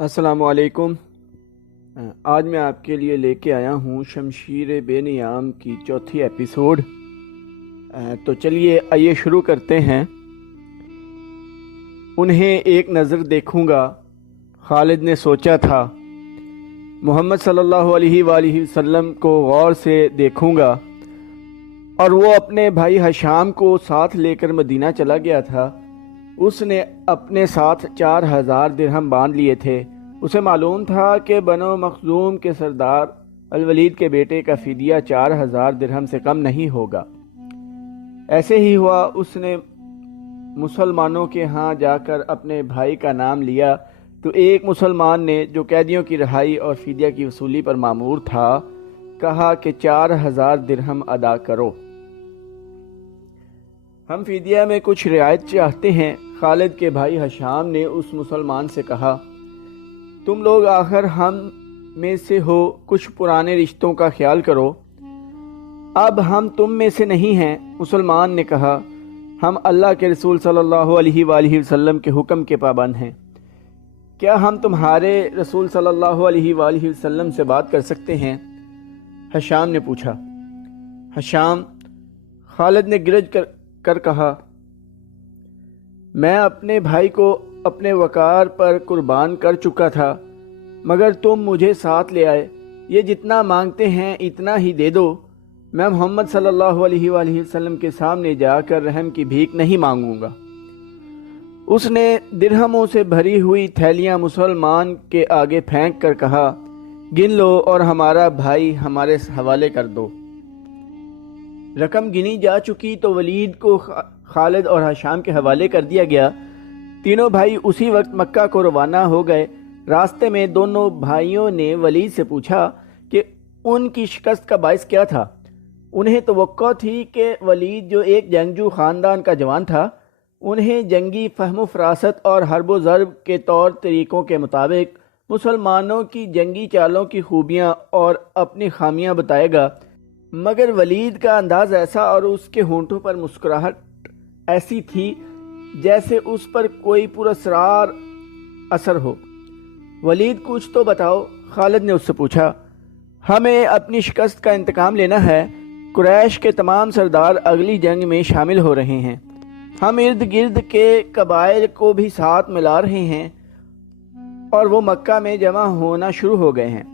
السلام علیکم۔ آج میں آپ کے لیے لے کے آیا ہوں شمشیر بے نیام کی چوتھی ایپیسوڈ۔ تو چلیے آئیے شروع کرتے ہیں۔ انہیں ایک نظر دیکھوں گا، خالد نے سوچا تھا۔ محمد صلی اللہ علیہ وآلہ وسلم کو غور سے دیکھوں گا، اور وہ اپنے بھائی ہشام کو ساتھ لے کر مدینہ چلا گیا تھا۔ اس نے اپنے ساتھ 4000 درہم باندھ لیے تھے۔ اسے معلوم تھا کہ بنو مخزوم کے سردار الولید کے بیٹے کا فدیہ 4000 درہم سے کم نہیں ہوگا۔ ایسے ہی ہوا، اس نے مسلمانوں کے ہاں جا کر اپنے بھائی کا نام لیا تو ایک مسلمان نے، جو قیدیوں کی رہائی اور فدیہ کی وصولی پر مامور تھا، کہا کہ 4000 درہم ادا کرو، ہم فدیہ میں کچھ رعایت چاہتے ہیں۔ خالد کے بھائی ہشام نے اس مسلمان سے کہا، تم لوگ آخر ہم میں سے ہو، کچھ پرانے رشتوں کا خیال کرو، اب ہم تم میں سے نہیں ہیں۔ مسلمان نے کہا، ہم اللہ کے رسول صلی اللہ علیہ وآلہ وسلم کے حکم کے پابند ہیں، کیا ہم تمہارے رسول صلی اللہ علیہ وآلہ وسلم سے بات کر سکتے ہیں؟ ہشام نے پوچھا۔ ہشام، خالد نے گرج کر کہا، میں اپنے بھائی کو اپنے وقار پر قربان کر چکا تھا، مگر تم مجھے ساتھ لے آئے۔ یہ جتنا مانگتے ہیں اتنا ہی دے دو، میں محمد صلی اللہ علیہ وآلہ وسلم کے سامنے جا کر رحم کی بھیک نہیں مانگوں گا۔ اس نے درہموں سے بھری ہوئی تھیلیاں مسلمان کے آگے پھینک کر کہا، گن لو اور ہمارا بھائی ہمارے حوالے کر دو۔ رقم گنی جا چکی تو ولید کو خالد اور ہشام کے حوالے کر دیا گیا۔ تینوں بھائی اسی وقت مکہ کو روانہ ہو گئے۔ راستے میں دونوں بھائیوں نے ولید سے پوچھا کہ ان کی شکست کا باعث کیا تھا۔ انہیں توقع تھی کہ ولید، جو ایک جنگجو خاندان کا جوان تھا، انہیں جنگی فہم و فراست اور حرب و ضرب کے طور طریقوں کے مطابق مسلمانوں کی جنگی چالوں کی خوبیاں اور اپنی خامیاں بتائے گا، مگر ولید کا انداز ایسا اور اس کے ہونٹوں پر مسکراہٹ ایسی تھی جیسے اس پر کوئی پراسرار اثر ہو۔ ولید، کچھ تو بتاؤ، خالد نے اس سے پوچھا۔ ہمیں اپنی شکست کا انتقام لینا ہے۔ قریش کے تمام سردار اگلی جنگ میں شامل ہو رہے ہیں۔ ہم ارد گرد کے قبائل کو بھی ساتھ ملا رہے ہیں اور وہ مکہ میں جمع ہونا شروع ہو گئے ہیں۔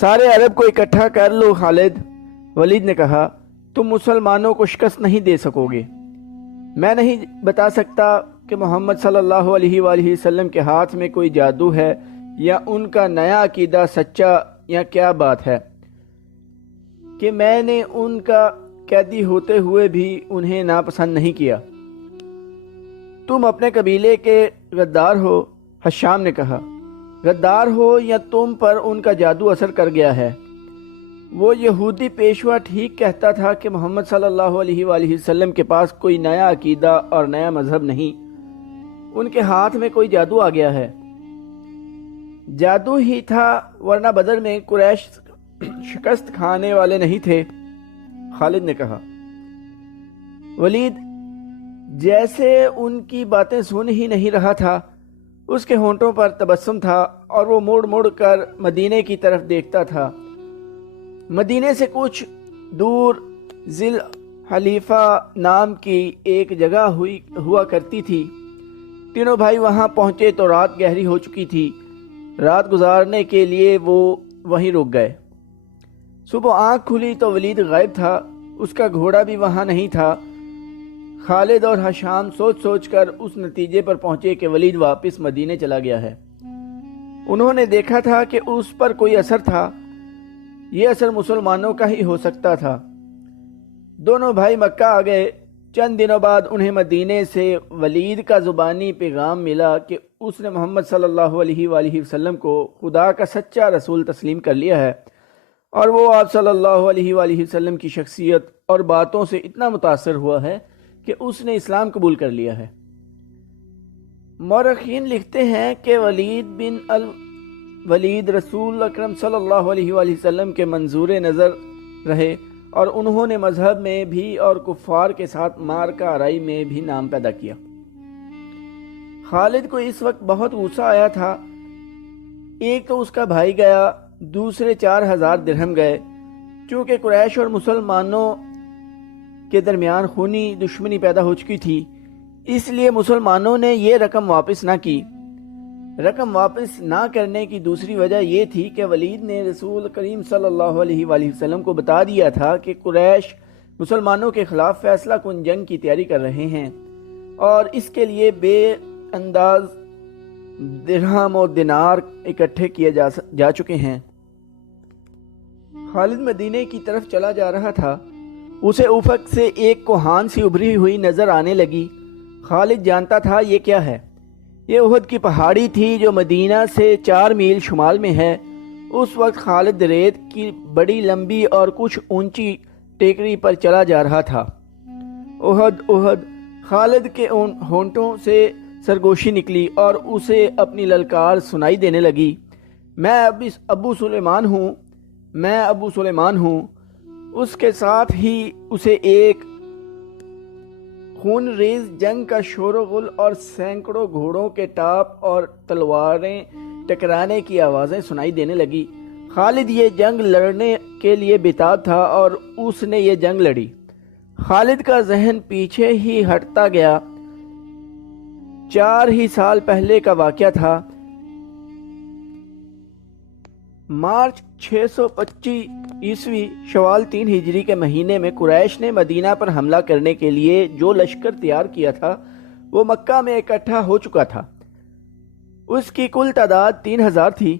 سارے عرب کو اکٹھا کر لو خالد، ولید نے کہا، تم مسلمانوں کو شکست نہیں دے سکو گے۔ میں نہیں بتا سکتا کہ محمد صلی اللہ علیہ وآلہ وسلم کے ہاتھ میں کوئی جادو ہے یا ان کا نیا عقیدہ سچا، یا کیا بات ہے کہ میں نے ان کا قیدی ہوتے ہوئے بھی انہیں ناپسند نہیں کیا۔ تم اپنے قبیلے کے غدار ہو، ہشام نے کہا۔ غدار ہو یا تم پر ان کا جادو اثر کر گیا ہے۔ وہ یہودی پیشوا ٹھیک کہتا تھا کہ محمد صلی اللہ علیہ وآلہ وسلم کے پاس کوئی نیا عقیدہ اور نیا مذہب نہیں، ان کے ہاتھ میں کوئی جادو آ گیا ہے۔ جادو ہی تھا، ورنہ بدر میں قریش شکست کھانے والے نہیں تھے، خالد نے کہا۔ ولید جیسے ان کی باتیں سن ہی نہیں رہا تھا، اس کے ہونٹوں پر تبسم تھا اور وہ مڑ مڑ کر مدینے کی طرف دیکھتا تھا۔ مدینے سے کچھ دور ذی الحلیفہ نام کی ایک جگہ ہوا کرتی تھی۔ تینوں بھائی وہاں پہنچے تو رات گہری ہو چکی تھی۔ رات گزارنے کے لیے وہ وہیں رک گئے۔ صبح آنکھ کھلی تو ولید غائب تھا، اس کا گھوڑا بھی وہاں نہیں تھا۔ خالد اور ہشام سوچ سوچ کر اس نتیجے پر پہنچے کہ ولید واپس مدینے چلا گیا ہے۔ انہوں نے دیکھا تھا کہ اس پر کوئی اثر تھا، یہ اثر مسلمانوں کا ہی ہو سکتا تھا۔ دونوں بھائی مکہ آ گئے۔ چند دنوں بعد انہیں مدینے سے ولید کا زبانی پیغام ملا کہ اس نے محمد صلی اللہ علیہ وآلہ وسلم کو خدا کا سچا رسول تسلیم کر لیا ہے، اور وہ آپ صلی اللہ علیہ وآلہ وسلم کی شخصیت اور باتوں سے اتنا متاثر ہوا ہے کہ اس نے اسلام قبول کر لیا ہے۔ مورخین لکھتے ہیں کہ ولید بن الولید رسول اکرم صلی اللہ علیہ وآلہ وسلم کے منظور نظر رہے، اور انہوں نے مذہب میں بھی اور کفار کے ساتھ معرکہ آرائی میں بھی نام پیدا کیا۔ خالد کو اس وقت بہت غصہ آیا تھا ایک تو اس کا بھائی گیا، دوسرے 4000 درہم گئے۔ چونکہ قریش اور مسلمانوں کے درمیان خونی دشمنی پیدا ہو چکی تھی، اس لیے مسلمانوں نے یہ رقم واپس نہ کی۔ رقم واپس نہ کرنے کی دوسری وجہ یہ تھی کہ ولید نے رسول کریم صلی اللہ علیہ وآلہ وسلم کو بتا دیا تھا کہ قریش مسلمانوں کے خلاف فیصلہ کن جنگ کی تیاری کر رہے ہیں اور اس کے لیے بے انداز درہم اور دینار اکٹھے کیے جا چکے ہیں۔ خالد مدینے کی طرف چلا جا رہا تھا، اسے افق سے ایک کوہان سی ابھری ہوئی نظر آنے لگی۔ خالد جانتا تھا یہ کیا ہے۔ یہ احد کی پہاڑی تھی جو مدینہ سے 4 میل شمال میں ہے۔ اس وقت خالد ریت کی بڑی لمبی اور کچھ اونچی ٹیکری پر چلا جا رہا تھا۔ احد احد، خالد کے ہونٹوں سے سرگوشی نکلی اور اسے اپنی للکار سنائی دینے لگی، میں ابو سلیمان ہوں، میں ابو سلیمان ہوں۔ اس کے ساتھ ہی اسے ایک خون ریز جنگ کا شور و غل اور سینکڑوں گھوڑوں کے ٹاپ اور تلواریں ٹکرانے کی آوازیں سنائی دینے لگی۔ خالد یہ جنگ لڑنے کے لیے بےتاب تھا اور اس نے یہ جنگ لڑی۔ خالد کا ذہن پیچھے ہی ہٹتا گیا۔ 4 ہی سال پہلے کا واقعہ تھا۔ مارچ 625 عیسوی شوال 3 ہجری کے مہینے میں قریش نے مدینہ پر حملہ کرنے کے لیے جو لشکر تیار کیا تھا وہ مکہ میں اکٹھا ہو چکا تھا۔ اس کی کل تعداد 3000 تھی۔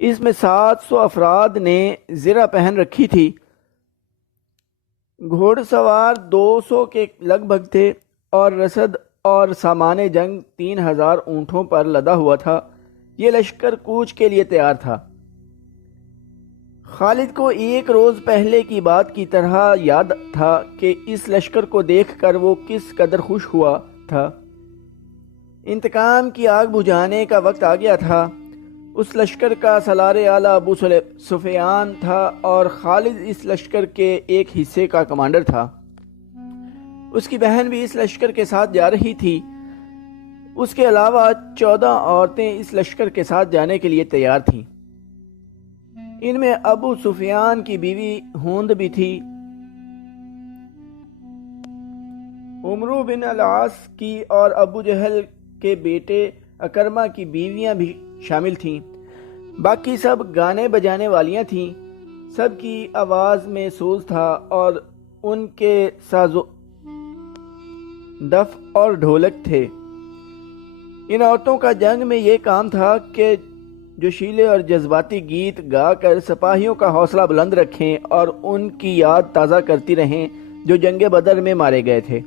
اس میں 700 افراد نے زرہ پہن رکھی تھی۔ گھوڑ سوار 200 کے لگ بھگ تھے اور رسد اور سامان جنگ 3000 اونٹوں پر لدا ہوا تھا۔ یہ لشکر کوچ کے لیے تیار تھا۔ خالد کو ایک روز پہلے کی بات کی طرح یاد تھا کہ اس لشکر کو دیکھ کر وہ کس قدر خوش ہوا تھا۔ انتقام کی آگ بجھانے کا وقت آ گیا تھا۔ اس لشکر کا سالار اعلیٰ ابو سفیان تھا اور خالد اس لشکر کے ایک حصے کا کمانڈر تھا۔ اس کی بہن بھی اس لشکر کے ساتھ جا رہی تھی۔ اس کے علاوہ 14 عورتیں اس لشکر کے ساتھ جانے کے لیے تیار تھیں۔ ان میں ابو سفیان کی بیوی ہند بھی تھی۔ عمرو بن العاص کی اور ابو جہل کے بیٹے اکرمہ کی بیویاں بھی شامل تھیں۔ باقی سب گانے بجانے والیاں تھیں۔ سب کی آواز میں سوز تھا اور ان کے سازو دف اور ڈھولک تھے۔ ان عورتوں کا جنگ میں یہ کام تھا کہ جوشیلے اور جذباتی گیت گا کر سپاہیوں کا حوصلہ بلند رکھیں اور ان کی یاد تازہ کرتی رہیں جو جنگ بدر میں مارے گئے تھے۔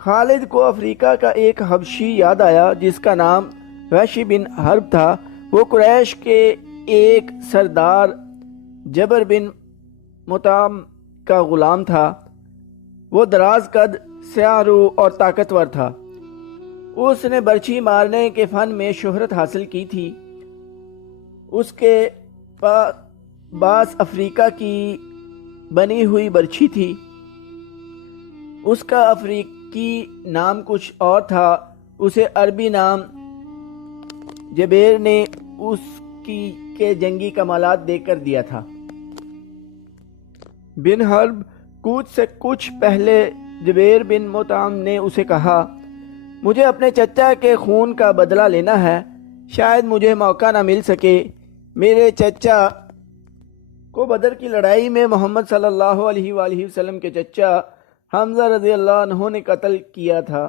خالد کو افریقہ کا ایک حبشی یاد آیا جس کا نام وحشی بن حرب تھا۔ وہ قریش کے ایک سردار جبر بن مطعم کا غلام تھا۔ وہ دراز قد، سیاہ رو اور طاقتور تھا۔ اس نے برچھی مارنے کے فن میں شہرت حاصل کی تھی۔ اس کے پاس افریقہ کی بنی ہوئی برچھی تھی۔ اس کا افریقی نام کچھ اور تھا۔ اسے عربی نام جبیر نے اس کے جنگی کمالات دیکھ کر دیا تھا۔ بن حرب کوچ سے کچھ پہلے جبیر بن مطعم نے اسے کہا، مجھے اپنے چچا کے خون کا بدلہ لینا ہے، شاید مجھے موقع نہ مل سکے۔ میرے چچا کو بدر کی لڑائی میں محمد صلی اللہ علیہ وآلہ وسلم کے چچا حمزہ رضی اللہ عنہ نے قتل کیا تھا۔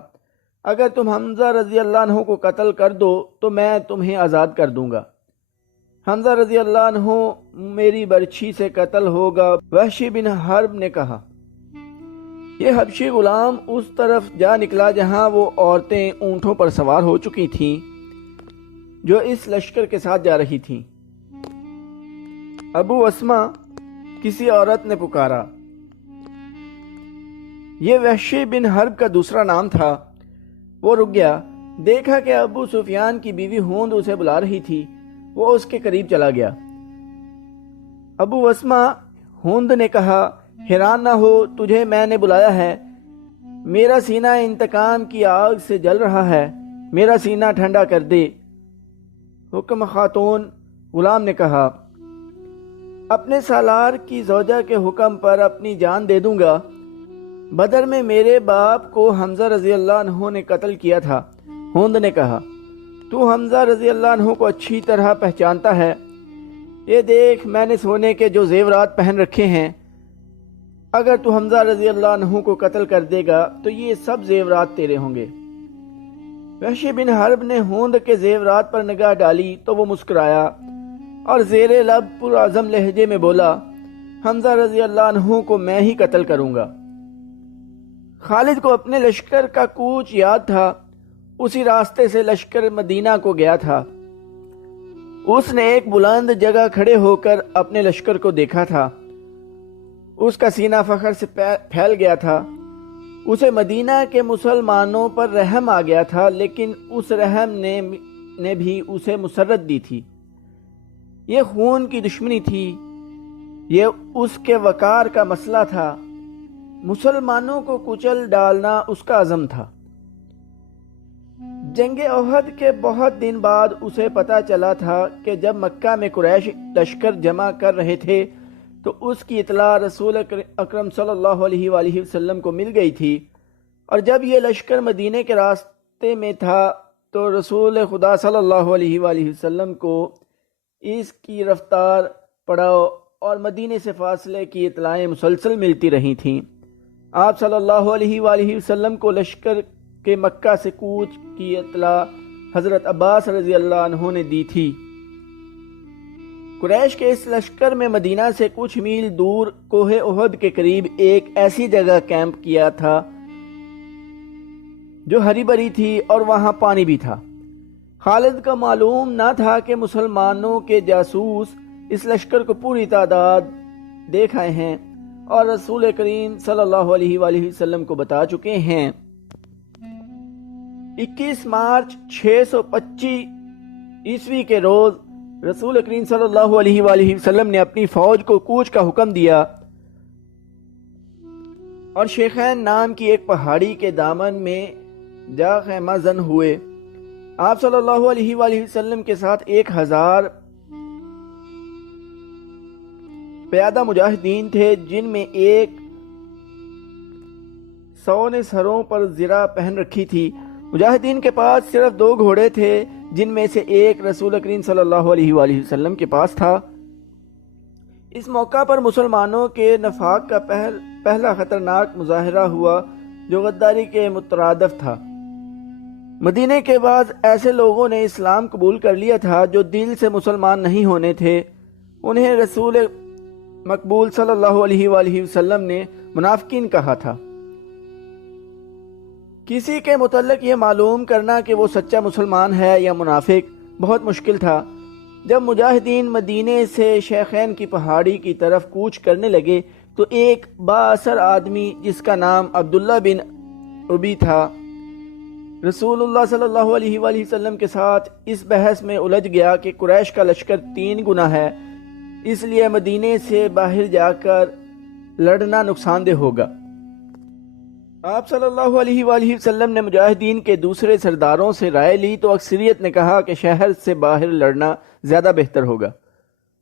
اگر تم حمزہ رضی اللہ عنہ کو قتل کر دو تو میں تمہیں آزاد کر دوں گا۔ حمزہ رضی اللہ عنہ میری برچھی سے قتل ہوگا، وحشی بن حرب نے کہا۔ یہ حبشی غلام اس طرف جا نکلا جہاں وہ عورتیں اونٹوں پر سوار ہو چکی تھیں جو اس لشکر کے ساتھ جا رہی تھیں۔ ابو اسما، کسی عورت نے پکارا۔ یہ وحشی بن حرب کا دوسرا نام تھا۔ وہ رک گیا، دیکھا کہ ابو سفیان کی بیوی ہند اسے بلا رہی تھی۔ وہ اس کے قریب چلا گیا۔ ابو اسما، ہند نے کہا، حیران نہ ہو، تجھے میں نے بلایا ہے۔ میرا سینہ انتقام کی آگ سے جل رہا ہے، میرا سینہ ٹھنڈا کر دے۔ حکم خاتون غلام نے کہا، اپنے سالار کی زوجہ کے حکم پر اپنی جان دے دوں گا۔ بدر میں میرے باپ کو حمزہ رضی اللہ عنہ نے قتل کیا تھا۔ ہند نے کہا، تو حمزہ رضی اللہ عنہ کو اچھی طرح پہچانتا ہے، یہ دیکھ میں نے سونے کے جو زیورات پہن رکھے ہیں، اگر تو حمزہ رضی اللہ عنہ کو قتل کر دے گا تو یہ سب زیورات تیرے ہوں گے۔ وحش بن حرب نے ہند کے زیورات پر نگاہ ڈالی تو وہ مسکرایا اور زیر لب پرعزم لہجے میں بولا، حمزہ رضی اللہ عنہ کو میں ہی قتل کروں گا۔ خالد کو اپنے لشکر کا کوچ یاد تھا، اسی راستے سے لشکر مدینہ کو گیا تھا۔ اس نے ایک بلند جگہ کھڑے ہو کر اپنے لشکر کو دیکھا تھا، اس کا سینہ فخر سے پھیل گیا تھا۔ اسے مدینہ کے مسلمانوں پر رحم آ گیا تھا، لیکن اس رحم نے بھی اسے مسرت دی تھی۔ یہ خون کی دشمنی تھی، یہ اس کے وقار کا مسئلہ تھا۔ مسلمانوں کو کچل ڈالنا اس کا عزم تھا۔ جنگ احد کے بہت دن بعد اسے پتہ چلا تھا کہ جب مکہ میں قریش لشکر جمع کر رہے تھے تو اس کی اطلاع رسول اکرم صلی اللہ علیہ وآلہ وسلم کو مل گئی تھی، اور جب یہ لشکر مدینے کے راستے میں تھا تو رسول خدا صلی اللہ علیہ وآلہ وسلم کو اس کی رفتار، پڑاؤ اور مدینے سے فاصلے کی اطلاعیں مسلسل ملتی رہی تھیں۔ آپ صلی اللہ علیہ وآلہ وسلم کو لشکر کے مکہ سے کوچ کی اطلاع حضرت عباس رضی اللہ عنہ نے دی تھی۔ قریش کے اس لشکر میں مدینہ سے کچھ میل دور کوہ احد کے قریب ایک ایسی جگہ کیمپ کیا تھا جو ہری بھری تھی اور وہاں پانی بھی تھا۔ خالد کا معلوم نہ تھا کہ مسلمانوں کے جاسوس اس لشکر کو پوری تعداد دیکھ آئے ہیں اور رسول کریم صلی اللہ علیہ وآلہ وسلم کو بتا چکے ہیں۔ 21 مارچ 625 عیسوی کے روز رسول کریم صلی اللہ علیہ وآلہ وسلم نے اپنی فوج کو کوچ کا حکم دیا اور شیخین نام کی ایک پہاڑی کے دامن میں جا خیمہ زن ہوئے۔ آپ صلی اللہ علیہ وآلہ وسلم کے ساتھ 1000 پیادہ مجاہدین تھے، جن میں 100 نے سروں پر زرہ پہن رکھی تھی۔ مجاہدین کے پاس صرف 2 گھوڑے تھے، جن میں سے ایک رسول کریم صلی اللہ علیہ وآلہ وسلم کے پاس تھا۔ اس موقع پر مسلمانوں کے نفاق کا پہلا خطرناک مظاہرہ ہوا جو غداری کے مترادف تھا۔ مدینے کے بعد ایسے لوگوں نے اسلام قبول کر لیا تھا جو دل سے مسلمان نہیں ہونے تھے۔ انہیں رسول مقبول صلی اللہ علیہ وآلہ وسلم نے منافقین کہا تھا۔ کسی کے متعلق یہ معلوم کرنا کہ وہ سچا مسلمان ہے یا منافق بہت مشکل تھا۔ جب مجاہدین مدینے سے شیخین کی پہاڑی کی طرف کوچ کرنے لگے تو ایک بااثر آدمی جس کا نام عبداللہ بن ابی تھا، رسول اللہ صلی اللہ علیہ وآلہ وسلم کے ساتھ اس بحث میں الجھ گیا کہ قریش کا لشکر 3 گنا ہے، اس لیے مدینے سے باہر جا کر لڑنا نقصان دہ ہوگا۔ آپ صلی اللہ علیہ وآلہ وسلم نے مجاہدین کے دوسرے سرداروں سے رائے لی تو اکثریت نے کہا کہ شہر سے باہر لڑنا زیادہ بہتر ہوگا۔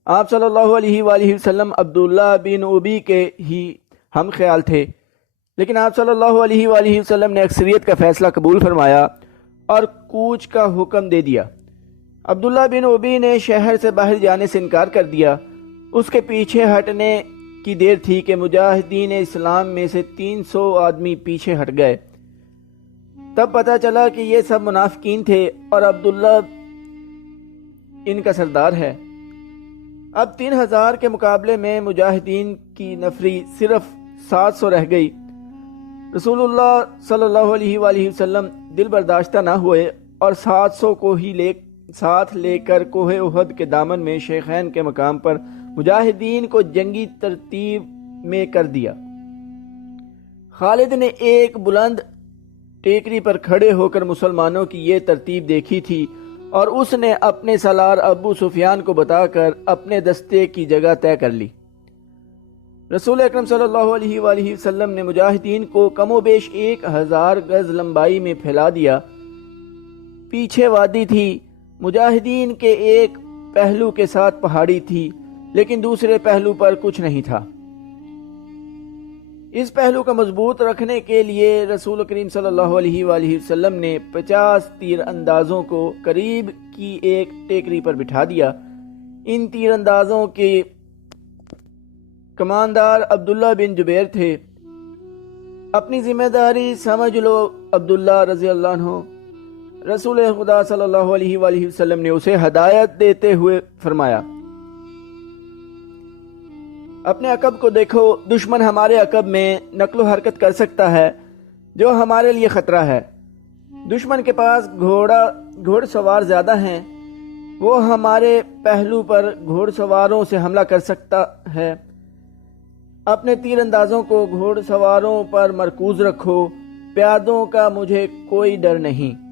آپ صلی اللہ علیہ وآلہ وسلم عبداللہ بن ابی کے ہی ہم خیال تھے، لیکن آپ صلی اللہ علیہ وآلہ وسلم نے اکثریت کا فیصلہ قبول فرمایا اور کوچ کا حکم دے دیا۔ عبداللہ بن ابی نے شہر سے باہر جانے سے انکار کر دیا۔ اس کے پیچھے ہٹنے کی دیر تھی کہ مجاہدین اسلام میں سے 300 آدمی پیچھے ہٹ گئے۔ تب پتہ چلا کہ یہ سب منافقین تھے اور عبداللہ ان کا سردار ہے۔ اب 3000 کے مقابلے میں مجاہدین کی نفری صرف 700 رہ گئی۔ رسول اللہ صلی اللہ علیہ وآلہ وسلم دل برداشتہ نہ ہوئے اور 700 کو ہی ساتھ لے کر کوہ احد کے دامن میں شیخین کے مقام پر مجاہدین کو جنگی ترتیب میں کر دیا۔ خالد نے ایک بلند ٹیکری پر کھڑے ہو کر مسلمانوں کی یہ ترتیب دیکھی تھی اور اس نے اپنے سالار ابو سفیان کو بتا کر اپنے دستے کی جگہ طے کر لی۔ رسول اکرم صلی اللہ علیہ وآلہ وسلم نے مجاہدین کو کم و بیش 1000 گز لمبائی میں پھیلا دیا۔ پیچھے وادی تھی، مجاہدین کے ایک پہلو کے ساتھ پہاڑی تھی لیکن دوسرے پہلو پر کچھ نہیں تھا۔ اس پہلو کو مضبوط رکھنے کے لیے رسول کریم صلی اللہ علیہ وآلہ وسلم نے 50 تیر اندازوں کو قریب کی ایک ٹیکری پر بٹھا دیا۔ ان تیر اندازوں کے کماندار عبداللہ بن جبیر تھے۔ اپنی ذمہ داری سمجھ لو عبداللہ رضی اللہ عنہ۔ رسول خدا صلی اللہ علیہ وآلہ وسلم نے اسے ہدایت دیتے ہوئے فرمایا، اپنے عقب کو دیکھو، دشمن ہمارے عقب میں نقل و حرکت کر سکتا ہے جو ہمارے لیے خطرہ ہے۔ دشمن کے پاس گھوڑ سوار زیادہ ہیں، وہ ہمارے پہلو پر گھوڑ سواروں سے حملہ کر سکتا ہے۔ اپنے تیر اندازوں کو گھوڑ سواروں پر مرکوز رکھو، پیادوں کا مجھے کوئی ڈر نہیں۔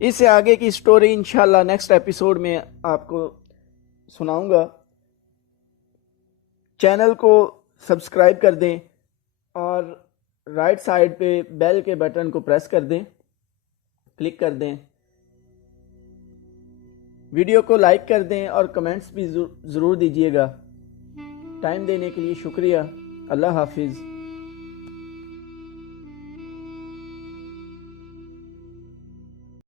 اس سے آگے کی سٹوری انشاءاللہ نیکسٹ ایپیسوڈ میں آپ کو سناؤں گا۔ چینل کو سبسکرائب کر دیں اور رائٹ سائڈ پہ بیل کے بٹن کو پریس کر دیں، کلک کر دیں۔ ویڈیو کو لائک کر دیں اور کمنٹس بھی ضرور دیجیے گا۔ ٹائم دینے کے لیے شکریہ۔ اللہ حافظ۔